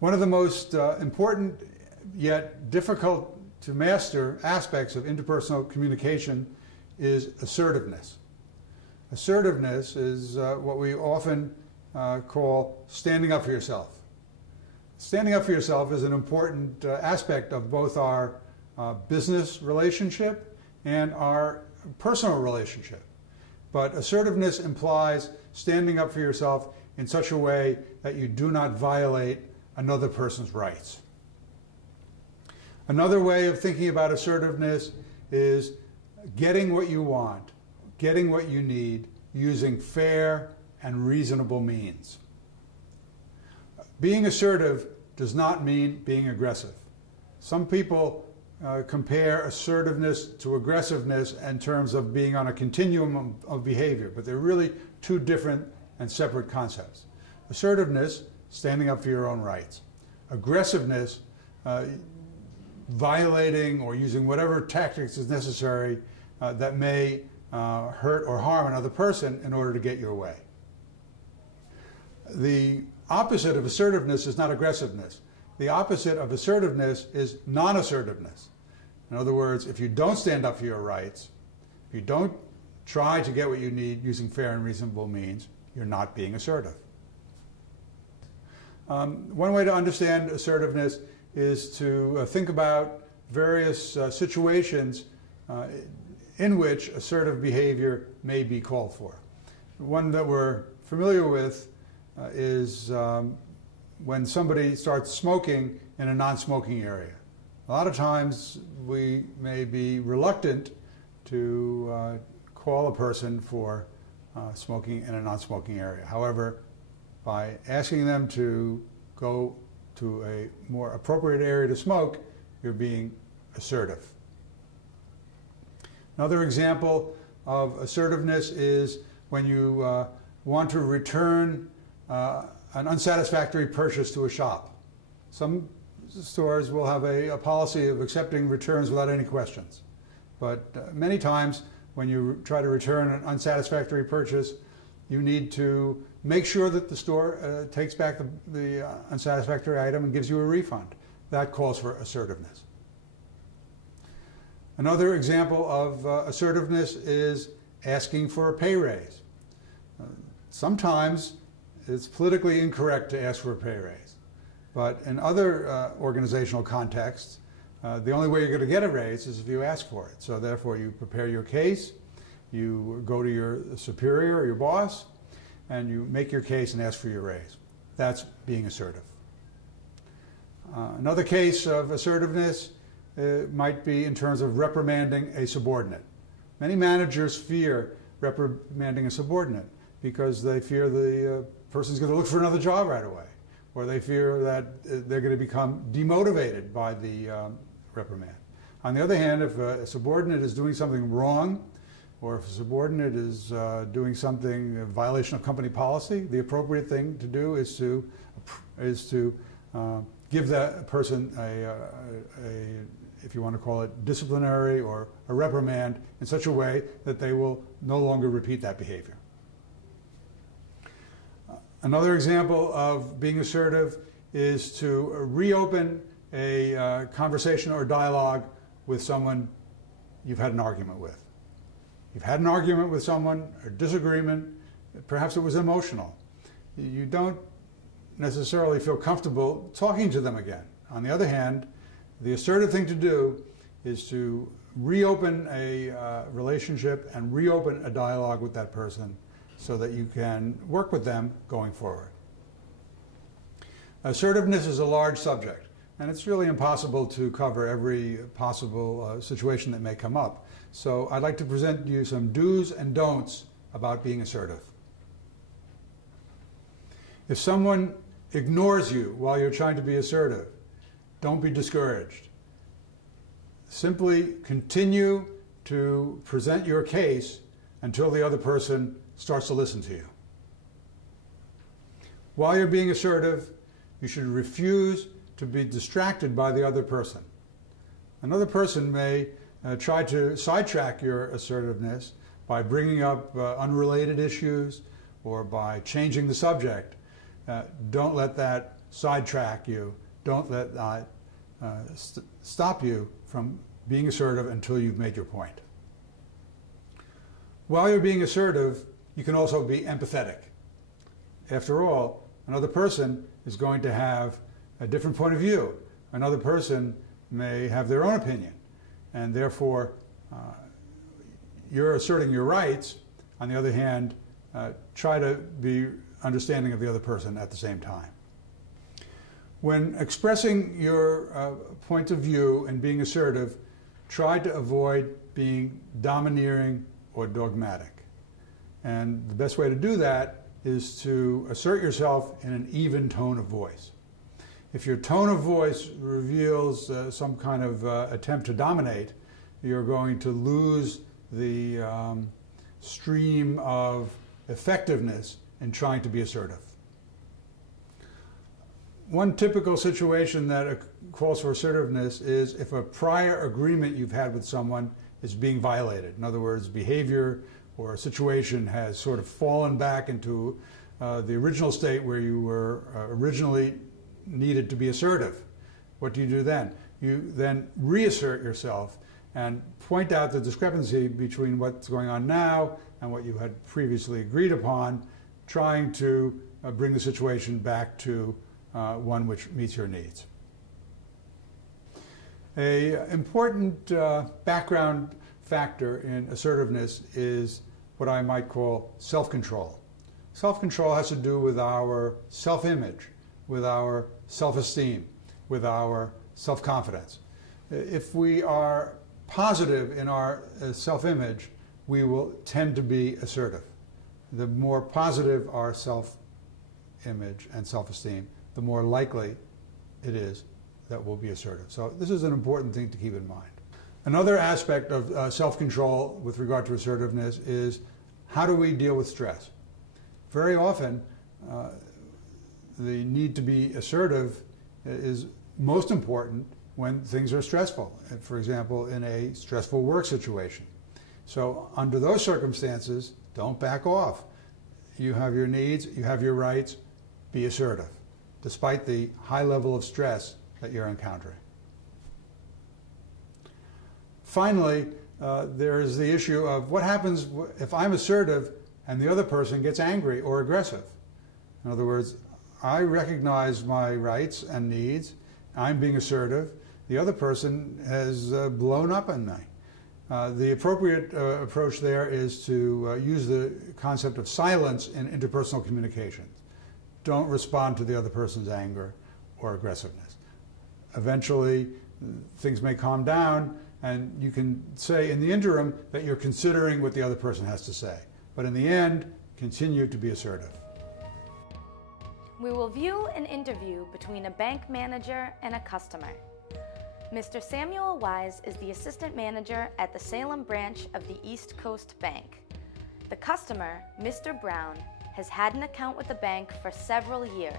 One of the most important yet difficult to master aspects of interpersonal communication is assertiveness. Assertiveness is what we often call standing up for yourself. Standing up for yourself is an important aspect of both our business relationship and our personal relationship. But assertiveness implies standing up for yourself in such a way that you do not violate another person's rights. Another way of thinking about assertiveness is getting what you want, getting what you need, using fair and reasonable means. Being assertive does not mean being aggressive. Some people compare assertiveness to aggressiveness in terms of being on a continuum of behavior, but they're really two different and separate concepts. Assertiveness, standing up for your own rights. Aggressiveness, violating or using whatever tactics is necessary that may hurt or harm another person in order to get your way. The opposite of assertiveness is not aggressiveness. The opposite of assertiveness is non-assertiveness. In other words, if you don't stand up for your rights, if you don't try to get what you need using fair and reasonable means, you're not being assertive. One way to understand assertiveness is to think about various situations in which assertive behavior may be called for. One that we're familiar with is when somebody starts smoking in a non-smoking area. A lot of times we may be reluctant to call a person for smoking in a non-smoking area. However, by asking them to go to a more appropriate area to smoke, you're being assertive. Another example of assertiveness is when you want to return an unsatisfactory purchase to a shop. Some stores will have a policy of accepting returns without any questions. But many times when you try to return an unsatisfactory purchase, you need to make sure that the store takes back the unsatisfactory item and gives you a refund. That calls for assertiveness. Another example of assertiveness is asking for a pay raise. Sometimes it's politically incorrect to ask for a pay raise. But in other organizational contexts, the only way you're going to get a raise is if you ask for it. So therefore you prepare your case, you go to your superior or your boss, and you make your case and ask for your raise. That's being assertive. Another case of assertiveness might be in terms of reprimanding a subordinate. Many managers fear reprimanding a subordinate because they fear the person's going to look for another job right away, or they fear that they're going to become demotivated by the reprimand. On the other hand, if a subordinate is doing something wrong, or if a subordinate is doing something in violation of company policy, the appropriate thing to do is to give that person if you want to call it, disciplinary or a reprimand in such a way that they will no longer repeat that behavior. Another example of being assertive is to reopen a conversation or dialogue with someone you've had an argument with. You've had an argument with someone, a disagreement, perhaps it was emotional. You don't necessarily feel comfortable talking to them again. On the other hand, the assertive thing to do is to reopen a relationship and reopen a dialogue with that person so that you can work with them going forward. Assertiveness is a large subject, and it's really impossible to cover every possible situation that may come up. So I'd like to present to you some do's and don'ts about being assertive. If someone ignores you while you're trying to be assertive, don't be discouraged. Simply continue to present your case until the other person starts to listen to you. While you're being assertive, you should refuse to be distracted by the other person. Another person may try to sidetrack your assertiveness by bringing up unrelated issues or by changing the subject. Don't let that sidetrack you. Don't let that stop you from being assertive until you've made your point. While you're being assertive, you can also be empathetic. After all, another person is going to have a different point of view. Another person may have their own opinion, and therefore you're asserting your rights. On the other hand, try to be understanding of the other person at the same time. When expressing your point of view and being assertive, try to avoid being domineering or dogmatic. And the best way to do that is to assert yourself in an even tone of voice. If your tone of voice reveals some kind of attempt to dominate, you're going to lose the stream of effectiveness in trying to be assertive. One typical situation that calls for assertiveness is if a prior agreement you've had with someone is being violated. In other words, behavior or a situation has sort of fallen back into the original state where you were originally needed to be assertive. What do you do then? You then reassert yourself and point out the discrepancy between what's going on now and what you had previously agreed upon, trying to bring the situation back to one which meets your needs. An important background factor in assertiveness is what I might call self-control. Self-control has to do with our self-image, with our self-esteem, with our self-confidence. If we are positive in our self-image, we will tend to be assertive. The more positive our self-image and self-esteem, the more likely it is that we'll be assertive. So this is an important thing to keep in mind. Another aspect of self-control with regard to assertiveness is how do we deal with stress? Very often, the need to be assertive is most important when things are stressful. For example, in a stressful work situation. So under those circumstances, don't back off. You have your needs, you have your rights, be assertive, despite the high level of stress that you're encountering. Finally, there is the issue of what happens if I'm assertive and the other person gets angry or aggressive. In other words, I recognize my rights and needs, I'm being assertive, the other person has blown up on me. The appropriate approach there is to use the concept of silence in interpersonal communication. Don't respond to the other person's anger or aggressiveness. Eventually, things may calm down, and you can say in the interim that you're considering what the other person has to say. But in the end, continue to be assertive. We will view an interview between a bank manager and a customer. Mr. Samuel Wise is the assistant manager at the Salem branch of the East Coast Bank. The customer, Mr. Brown, has had an account with the bank for several years.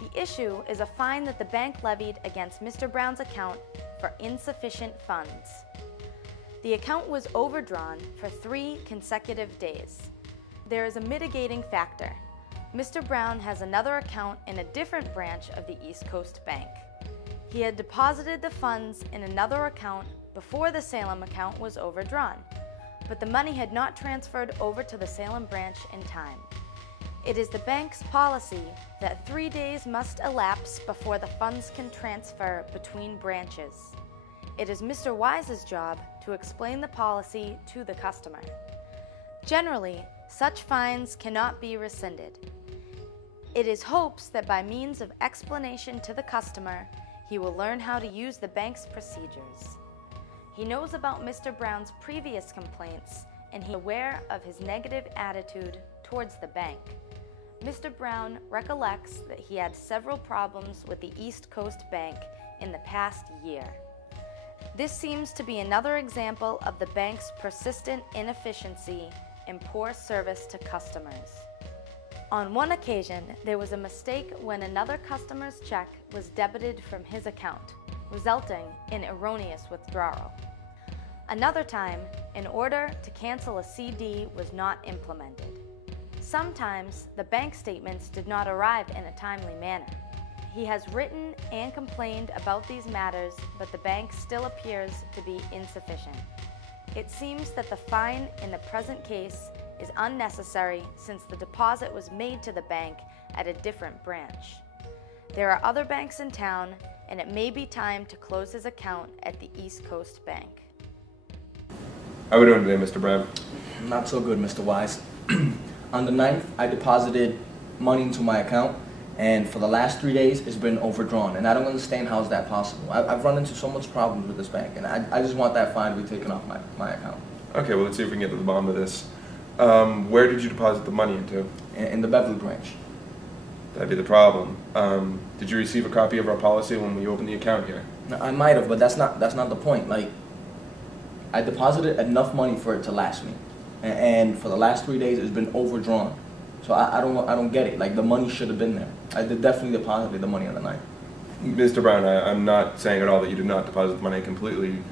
The issue is a fine that the bank levied against Mr. Brown's account for insufficient funds. The account was overdrawn for 3 consecutive days. There is a mitigating factor. Mr. Brown has another account in a different branch of the East Coast Bank. He had deposited the funds in another account before the Salem account was overdrawn, but the money had not transferred over to the Salem branch in time. It is the bank's policy that 3 days must elapse before the funds can transfer between branches. It is Mr. Wise's job to explain the policy to the customer. Generally, such fines cannot be rescinded. It is hopes that by means of explanation to the customer, he will learn how to use the bank's procedures. He knows about Mr. Brown's previous complaints, and he is aware of his negative attitude towards the bank. Mr. Brown recollects that he had several problems with the East Coast Bank in the past year. This seems to be another example of the bank's persistent inefficiency and poor service to customers. On one occasion, there was a mistake when another customer's check was debited from his account, resulting in erroneous withdrawal. Another time, an order to cancel a CD was not implemented. Sometimes the bank statements did not arrive in a timely manner. He has written and complained about these matters, but the bank still appears to be insufficient. It seems that the fine in the present case is unnecessary since the deposit was made to the bank at a different branch. There are other banks in town, and it may be time to close his account at the East Coast Bank. How are we doing today, Mr. Brown? Not so good, Mr. Wise. On the 9th, I deposited money into my account, and for the last 3 days, it's been overdrawn, and I don't understand how is that possible. I've run into so much problems with this bank, and I just want that fine to be taken off my account. Okay, well, let's see if we can get to the bottom of this. Where did you deposit the money into? In the Beverly branch. That'd be the problem. Did you receive a copy of our policy when we opened the account here? No, I might have, but that's not the point. Like, I deposited enough money for it to last me, and for the last 3 days, it's been overdrawn. So I don't get it. Like, the money should have been there. I did definitely deposited the money on the 9th. Mr. Brown, I'm not saying at all that you did not deposit the money. I completely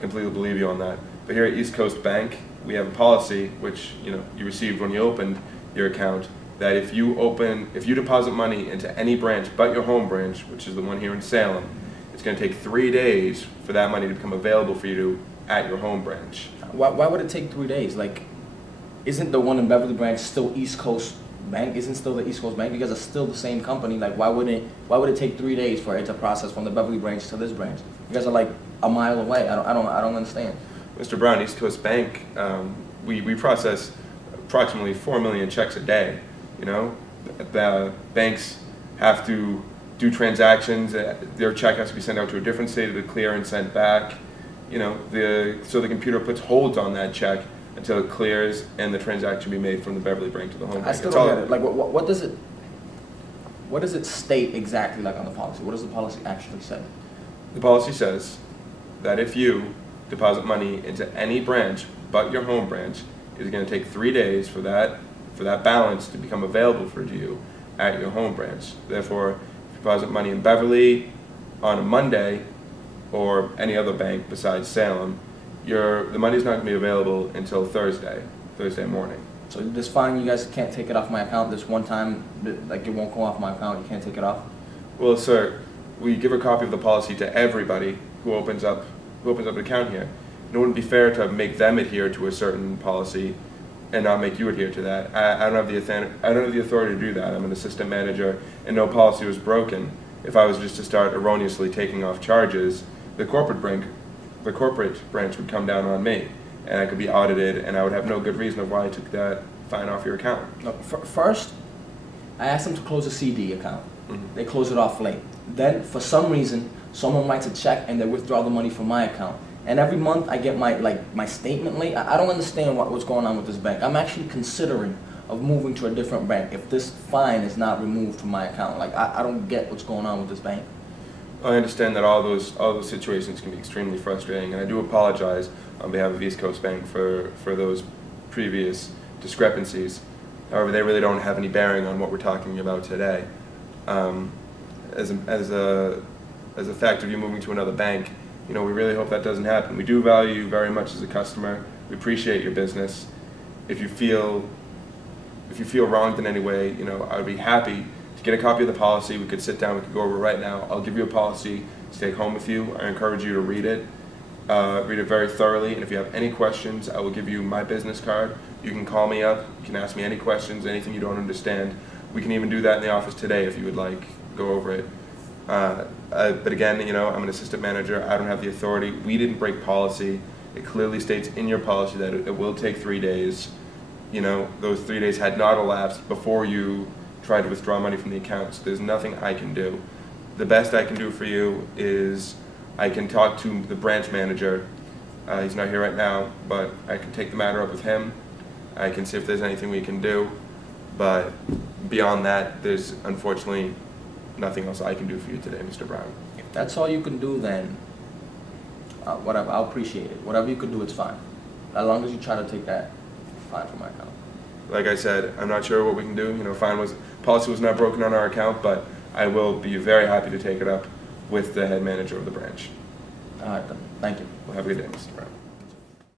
believe you on that. But here at East Coast Bank, we have a policy which you received when you opened your account, that if you deposit money into any branch but your home branch, which is the one here in Salem, it's going to take 3 days for that money to become available for you at your home branch. Why would it take 3 days? Like, isn't the one in Beverly branch still East Coast Bank? Isn't still the East Coast Bank? You guys are still the same company. Like, why would it take 3 days for it to process from the Beverly branch to this branch? You guys are like a mile away. I don't understand. Mr. Brown, East Coast Bank, we process approximately 4 million checks a day. The banks have to do transactions. Their check has to be sent out to a different state to clear and sent back. So the computer puts holds on that check until it clears and the transaction be made from the Beverly branch to the home bank. I still don't get it. Like, what does it state exactly, like, on the policy? What does the policy actually say? The policy says that if you deposit money into any branch but your home branch, it's going to take 3 days for that balance to become available for you at your home branch. Therefore, if you deposit money in Beverly on a Monday or any other bank besides Salem, the money's not going to be available until Thursday morning. So this fine, you guys can't take it off my account this one time, like it won't go off my account, you can't take it off? Well, sir, we give a copy of the policy to everybody who opens up an account here. It wouldn't be fair to make them adhere to a certain policy and not make you adhere to that. I don't have the authority to do that. I'm an assistant manager, and no policy was broken. If I was just to start erroneously taking off charges, the corporate branch would come down on me, and I could be audited, and I would have no good reason of why I took that fine off your account. No, first, I asked them to close a CD account. Mm-hmm. They close it off late. Then, for some reason, someone writes a check and they withdraw the money from my account. And every month I get my statement late. I don't understand what's going on with this bank. I'm actually considering of moving to a different bank if this fine is not removed from my account. Like, I don't get what's going on with this bank. I understand that all those situations can be extremely frustrating, and I do apologize on behalf of East Coast Bank for those previous discrepancies. However, they really don't have any bearing on what we're talking about today. As a fact of you moving to another bank, we really hope that doesn't happen. We do value you very much as a customer. We appreciate your business. If you feel wronged in any way, I would be happy to get a copy of the policy. We could sit down, we could go over it right now. I'll give you a policy to take home with you. I encourage you to read it very thoroughly, and if you have any questions, I will give you my business card. You can call me up, you can ask me any questions, anything you don't understand. We can even do that in the office today if you would like, go over it. But again, I'm an assistant manager. I don't have the authority. We didn't break policy. It clearly states in your policy that it will take 3 days. Those 3 days had not elapsed before you tried to withdraw money from the account, so there's nothing I can do. The best I can do for you is I can talk to the branch manager. He's not here right now, but I can take the matter up with him. I can see if there's anything we can do, but beyond that, there's unfortunately nothing else I can do for you today, Mr. Brown. If that's all you can do, then whatever, I'll appreciate it. Whatever you can do, it's fine. As long as you try to take that fine from my account. Like I said, I'm not sure what we can do. Policy was not broken on our account, but I will be very happy to take it up with the head manager of the branch. All right, then. Thank you. Well, have a good day, Mr. Brown.